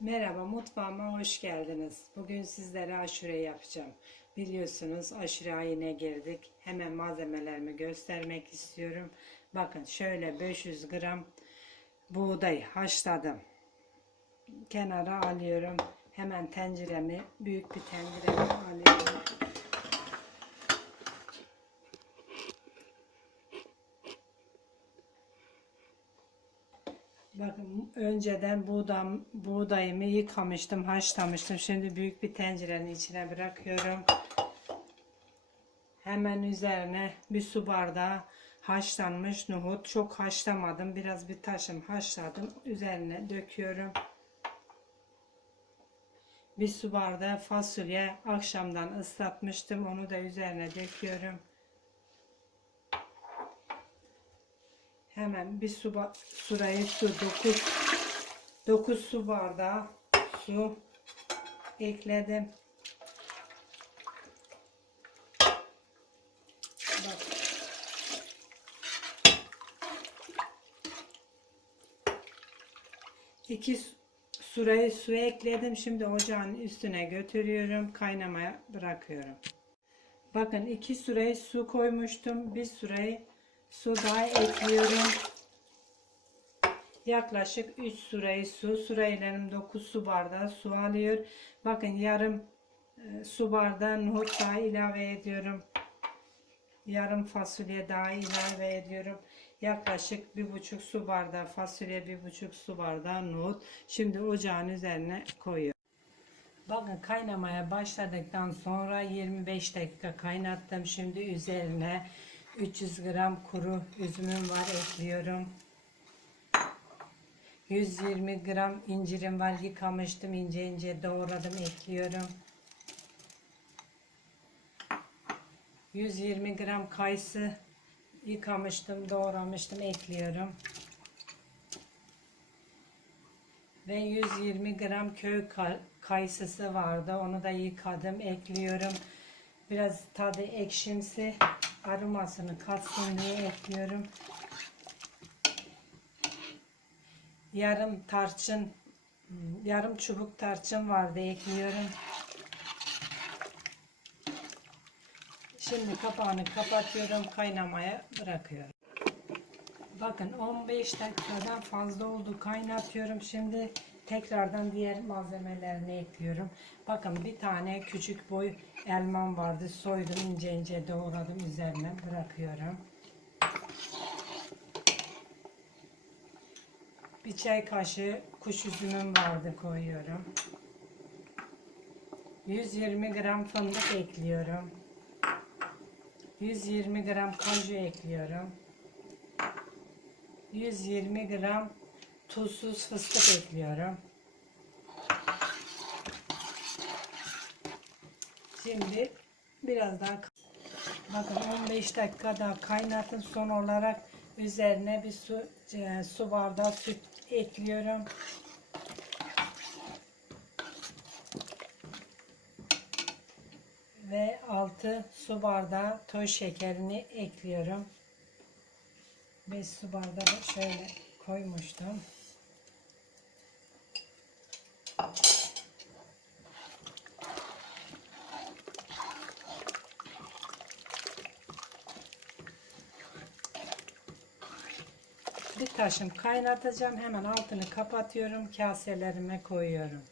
Merhaba, mutfağıma hoş geldiniz. Bugün sizlere aşure yapacağım. Biliyorsunuz aşure ayına girdik. Hemen malzemelerimi göstermek istiyorum. Bakın şöyle 500 gram buğday haşladım. Kenara alıyorum. Hemen tenceremi, büyük bir tenceremi alıyorum. Bakın önceden buğdam, buğdayımı yıkamıştım, haşlamıştım. Şimdi büyük bir tencerenin içine bırakıyorum. Hemen üzerine bir su bardağı haşlanmış nohut. Çok haşlamadım. Biraz bir taşım haşladım. Üzerine döküyorum. Bir su bardağı fasulye akşamdan ıslatmıştım. Onu da üzerine döküyorum. Hemen bir su surayı su 9 9 su bardağı su ekledim. Bak. İki surayı su ekledim. Şimdi ocağın üstüne götürüyorum. Kaynamaya bırakıyorum. Bakın iki surayı su koymuştum. Bir surayı su daha ekliyorum. Yaklaşık 3 surayı su. Suraylarım 9 su bardağı su alıyor. Bakın yarım e, su bardağı nohut daha ilave ediyorum. Yarım fasulye daha ilave ediyorum. Yaklaşık bir buçuk su bardağı fasulye, bir buçuk su bardağı nohut. Şimdi ocağın üzerine koyuyorum. Bakın kaynamaya başladıktan sonra 25 dakika kaynattım. Şimdi üzerine 300 gram kuru üzümüm var ekliyorum. 120 gram incirim var yıkamıştım ince ince doğradım ekliyorum. 120 gram kayısı yıkamıştım doğramıştım ekliyorum. Ve 120 gram köy ka- kayısısı vardı. Onu da yıkadım, ekliyorum. Biraz tadı ekşimsi aromasını katsın diye ekliyorum. Yarım tarçın, yarım çubuk tarçın vardı ekliyorum. Şimdi kapağını kapatıyorum, kaynamaya bırakıyorum. Bakın 15 dakikadan fazla oldu kaynatıyorum. Şimdi tekrardan diğer malzemelerini ekliyorum. Bakın bir tane küçük boy elmam vardı. Soydum ince ince doğradım üzerine bırakıyorum. Bir çay kaşığı kuş üzümüm vardı koyuyorum. 120 gram fındık ekliyorum. 120 gram kaju ekliyorum. 120 gram tuzsuz fıstık ekliyorum. Şimdi biraz daha bakın 15 dakika daha kaynattım. Son olarak üzerine bir su e, su bardağı süt ekliyorum. Ve 6 su bardağı toz şekerini ekliyorum. 5 su bardağı şöyle koymuştum. Bir taşım kaynatacağım. Hemen altını kapatıyorum. Kaselerime koyuyorum.